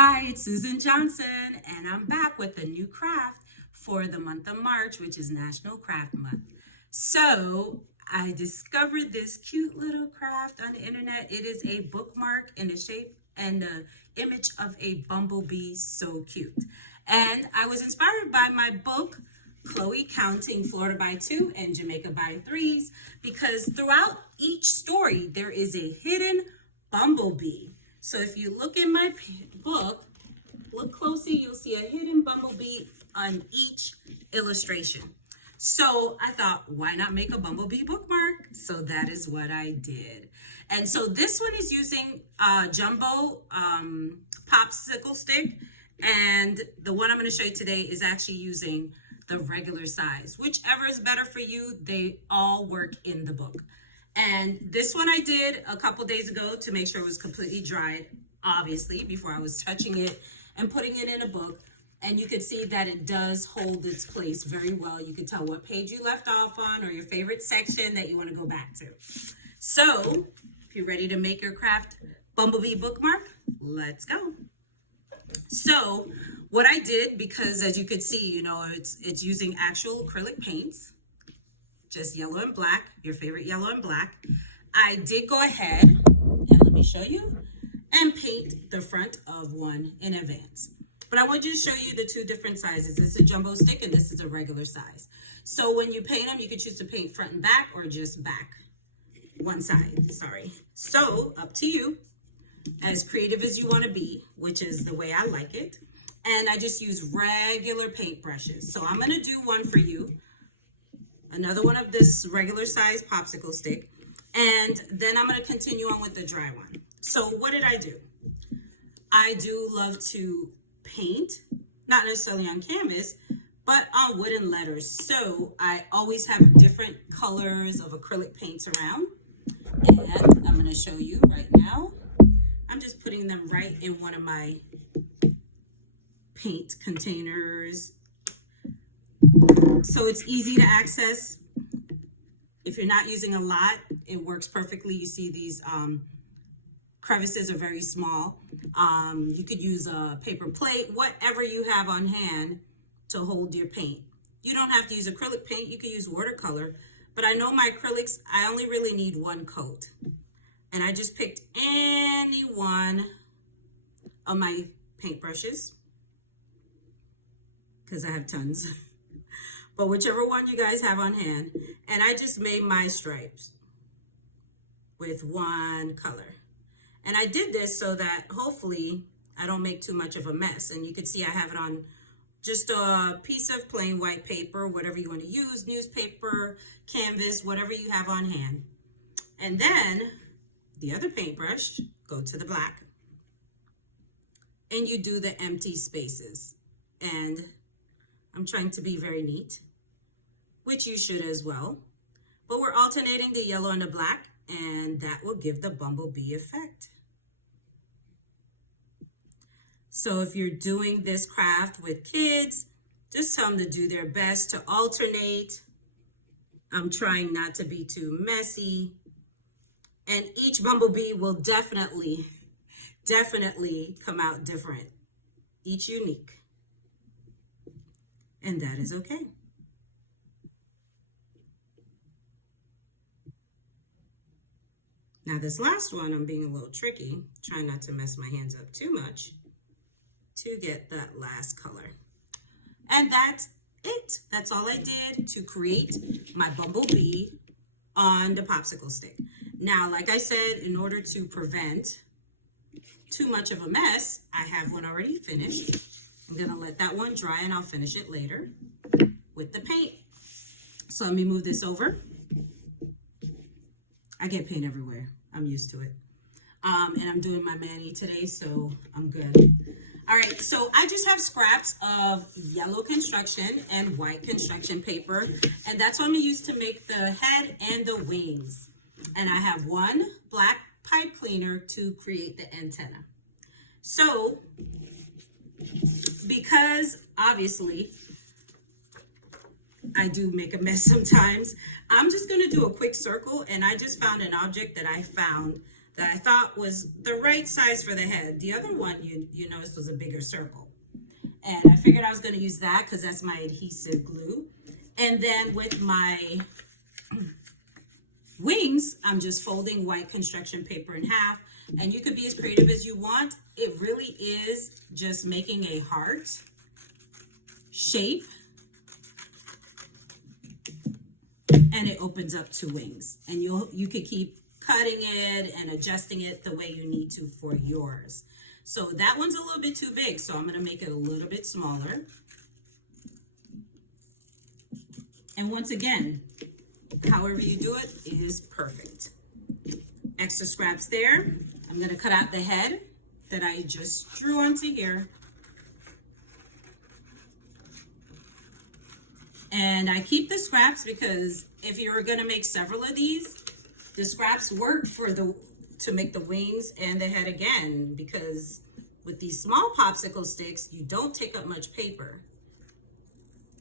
Hi, it's Susan Johnson, and I'm back with a new craft for the month of March, which is National Craft Month. So I discovered this cute little craft on the internet. It is a bookmark in the shape and the image of a bumblebee, so cute. And I was inspired by my book, Chloe Counting Florida by Two and Jamaica by Threes, because throughout each story, there is a hidden bumblebee. So if you look in my book, look closely, you'll see a hidden bumblebee on each illustration. So I thought, why not make a bumblebee bookmark? So that is what I did. And so this one is using a jumbo popsicle stick. And the one I'm going to show you today is actually using the regular size. Whichever is better for you, they all work in the book. And this one I did a couple days ago to make sure it was completely dried, obviously, before I was touching it and putting it in a book. And you can see that it does hold its place very well. You can tell what page you left off on or your favorite section that you want to go back to. So if you're ready to make your craft bumblebee bookmark, let's go. So what I did, because as you can see, you know, it's using actual acrylic paints, just yellow and black, your favorite yellow and black. I did go ahead and let me show you and paint the front of one in advance. But I want you to show you the two different sizes. This is a jumbo stick and this is a regular size. So when you paint them, you can choose to paint front and back or just back, one side, sorry. So up to you, as creative as you want to be, which is the way I like it. And I just use regular paint brushes. So I'm going to do one for you. Another one of this regular size popsicle stick, and then I'm going to continue on with the dry one. So what did I do? I do love to paint, not necessarily on canvas, but on wooden letters. So I always have different colors of acrylic paints around, and I'm going to show you right now. I'm just putting them right in one of my paint containers. So it's easy to access. If you're not using a lot, it works perfectly. You see these crevices are very small. You could use a paper plate, whatever you have on hand to hold your paint. You don't have to use acrylic paint. You can use watercolor. But I know my acrylics, I only really need one coat. And I just picked any one of my paintbrushes because I have tons. But whichever one you guys have on hand, and I just made my stripes with one color. And I did this so that hopefully I don't make too much of a mess. And you can see I have it on just a piece of plain white paper, whatever you want to use, newspaper, canvas, whatever you have on hand. And then the other paintbrush, go to the black, and you do the empty spaces. And I'm trying to be very neat, which you should as well. But we're alternating the yellow and the black, and that will give the bumblebee effect. So if you're doing this craft with kids, just tell them to do their best to alternate. I'm trying not to be too messy. And each bumblebee will definitely come out different, each unique. And that is okay. Now this last one, I'm being a little tricky, trying not to mess my hands up too much to get that last color. And that's it. That's all I did to create my bumblebee on the popsicle stick. Now, like I said, in order to prevent too much of a mess, I have one already finished. I'm going to let that one dry and I'll finish it later with the paint. So let me move this over. I get paint everywhere. I'm used to it. And I'm doing my mani today, so I'm good. All right, so I just have scraps of yellow construction and white construction paper, and that's what I'm gonna use to make the head and the wings. And I have one black pipe cleaner to create the antenna. So, because obviously I do make a mess sometimes, I'm just gonna do a quick circle, and I just found an object that that I thought was the right size for the head. The other one you noticed was a bigger circle. And I figured I was going to use that because that's my adhesive glue. And then with my wings, I'm just folding white construction paper in half. And you could be as creative as you want. It really is just making a heart shape. And it opens up to wings. And you could keep cutting it and adjusting it the way you need to for yours. So that one's a little bit too big, so I'm going to make it a little bit smaller. And once again, however you do it is perfect. Extra scraps there. I'm going to cut out the head that I just drew onto here. And I keep the scraps because if you were going to make several of these, the scraps work to make the wings and the head again, because with these small popsicle sticks, you don't take up much paper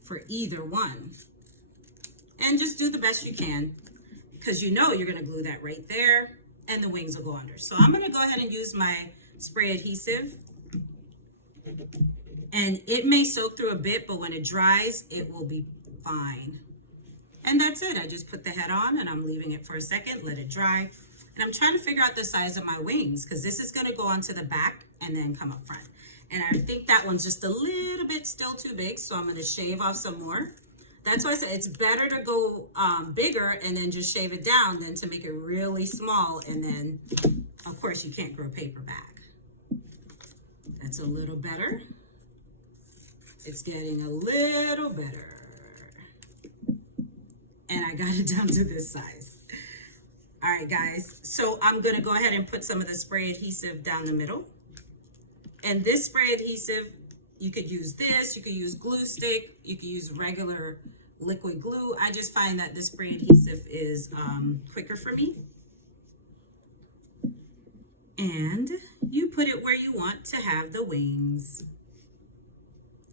for either one. And just do the best you can, because you know you're going to glue that right there and the wings will go under. So I'm going to go ahead and use my spray adhesive. And it may soak through a bit, but when it dries, it will be fine. And that's it. I just put the head on and I'm leaving it for a second, let it dry. And I'm trying to figure out the size of my wings because this is going to go onto the back and then come up front. And I think that one's just a little bit still too big, so I'm going to shave off some more. That's why I said it's better to go bigger and then just shave it down than to make it really small. And then, of course, you can't grow paper back. That's a little better. It's getting a little better. And I got it down to this size. All right, guys. So I'm going to go ahead and put some of the spray adhesive down the middle. And this spray adhesive, you could use this, you could use glue stick, you could use regular liquid glue. I just find that this spray adhesive is quicker for me. And you put it where you want to have the wings.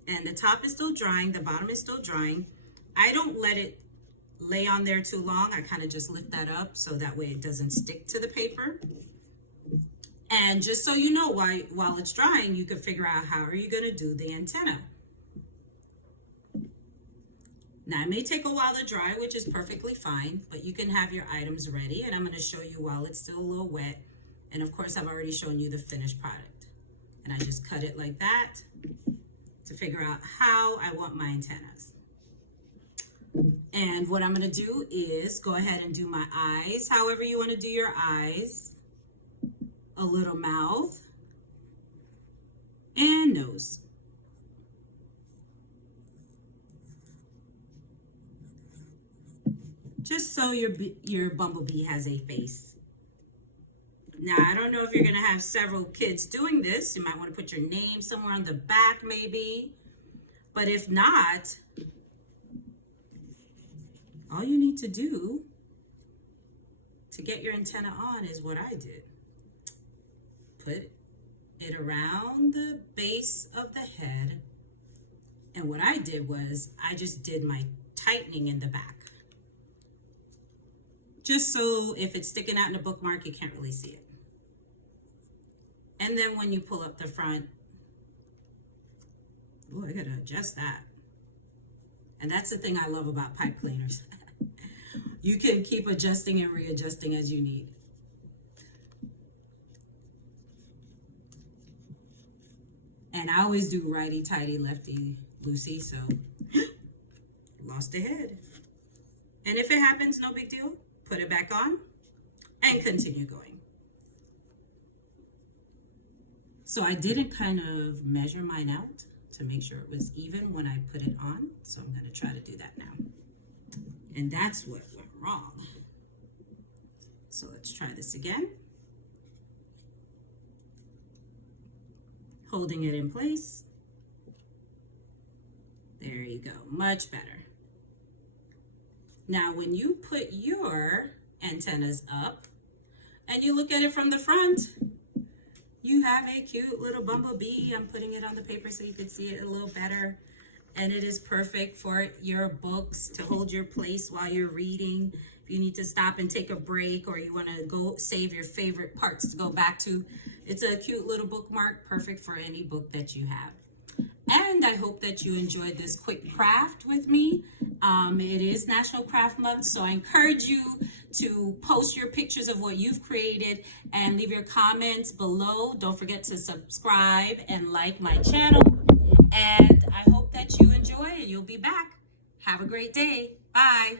And the top is still drying, the bottom is still drying. I don't let it lay on there too long. I kind of just lift that up so that way it doesn't stick to the paper. And just so you know, while it's drying, you can figure out how are you going to do the antenna. Now, it may take a while to dry, which is perfectly fine, but you can have your items ready. And I'm going to show you while it's still a little wet. And of course, I've already shown you the finished product. And I just cut it like that to figure out how I want my antennas. And what I'm going to do is go ahead and do my eyes, however you want to do your eyes. A little mouth and nose. Just so your bumblebee has a face. Now, I don't know if you're going to have several kids doing this. You might want to put your name somewhere on the back maybe. But if not, all you need to do to get your antenna on is what I did. Put it around the base of the head. And what I did was I just did my tightening in the back. Just so if it's sticking out in the bookmark, you can't really see it. And then when you pull up the front, oh, I gotta adjust that. And that's the thing I love about pipe cleaners. You can keep adjusting and readjusting as you need. And I always do righty-tighty, lefty-loosey, so lost a head. And if it happens, no big deal. Put it back on and continue going. So I didn't kind of measure mine out to make sure it was even when I put it on. So I'm going to try to do that now. And that's what went wrong. So let's try this again. Holding it in place. There you go, much better. Now, when you put your antennas up and you look at it from the front, you have a cute little bumblebee. I'm putting it on the paper so you can see it a little better. And it is perfect for your books to hold your place while you're reading. If you need to stop and take a break, or you want to go save your favorite parts to go back to, it's a cute little bookmark, perfect for any book that you have. And I hope that you enjoyed this quick craft with me. It is National Craft Month, so I encourage you to post your pictures of what you've created and leave your comments below. Don't forget to subscribe and like my channel. And I hope that you enjoy and you'll be back. Have a great day. Bye.